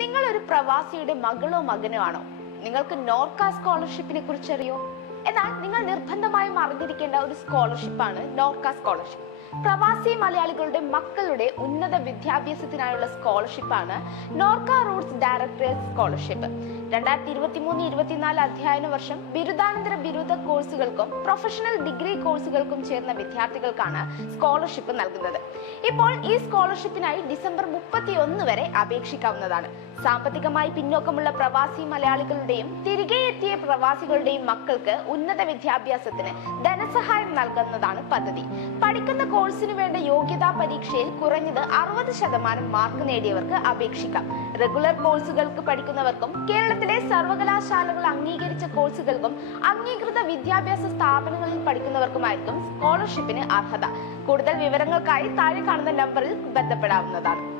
നിങ്ങൾ ഒരു പ്രവാസിയുടെ മകളോ മകനോ ആണോ? നിങ്ങൾക്ക് നോർക്ക സ്കോളർഷിപ്പിനെ കുറിച്ച് അറിയോ എന്നാൽ നിങ്ങൾ നിർബന്ധമായും അറിഞ്ഞിരിക്കേണ്ട ഒരു സ്കോളർഷിപ്പ് ആണ് നോർക്ക സ്കോളർഷിപ്പ്. പ്രവാസി മലയാളികളുടെ മക്കളുടെ ഉന്നത വിദ്യാഭ്യാസത്തിനായുള്ള ആണ് നോർക്ക റൂട്ട്സ് ഡയറക്ടറേറ്റ് സ്കോളർഷിപ്പ്. രണ്ടായിരത്തി ഇരുപത്തി മൂന്ന് ഇരുപത്തിനാല് അധ്യയന വർഷം ബിരുദാനന്തര ബിരുദ കോഴ്സുകൾക്കും പ്രൊഫഷണൽ ഡിഗ്രി കോഴ്സുകൾക്കും ചേർന്ന വിദ്യാർത്ഥികൾക്കാണ് സ്കോളർഷിപ്പ് നൽകുന്നത്. ഇപ്പോൾ ഈ സ്കോളർഷിപ്പിനായി ഡിസംബർ മുപ്പത്തി ഒന്ന് വരെ അപേക്ഷിക്കാവുന്നതാണ്. സാമ്പത്തികമായി പിന്നോക്കമുള്ള പ്രവാസി മലയാളികളുടെയും തിരികെ എത്തിയ പ്രവാസികളുടെയും മക്കൾക്ക് ഉന്നത വിദ്യാഭ്യാസത്തിന് ധനസഹായം നൽകുന്നതാണ് പദ്ധതി. പഠിക്കുന്ന കോഴ്സിന് വേണ്ട യോഗ്യതാ പരീക്ഷയിൽ കുറഞ്ഞത് അറുപത് ശതമാനം മാർക്ക് നേടിയവർക്ക് അപേക്ഷിക്കാം. റെഗുലർ കോഴ്സുകൾക്ക് പഠിക്കുന്നവർക്കും കേരളത്തിലെ സർവകലാശാലകൾ അംഗീകരിച്ച കോഴ്സുകൾക്കും അംഗീകൃത വിദ്യാഭ്യാസ സ്ഥാപനങ്ങളിൽ പഠിക്കുന്നവർക്കുമായിരിക്കും സ്കോളർഷിപ്പിന് അർഹത. കൂടുതൽ വിവരങ്ങൾക്കായി താഴെ കാണുന്ന നമ്പറിൽ ബന്ധപ്പെടാവുന്നതാണ്.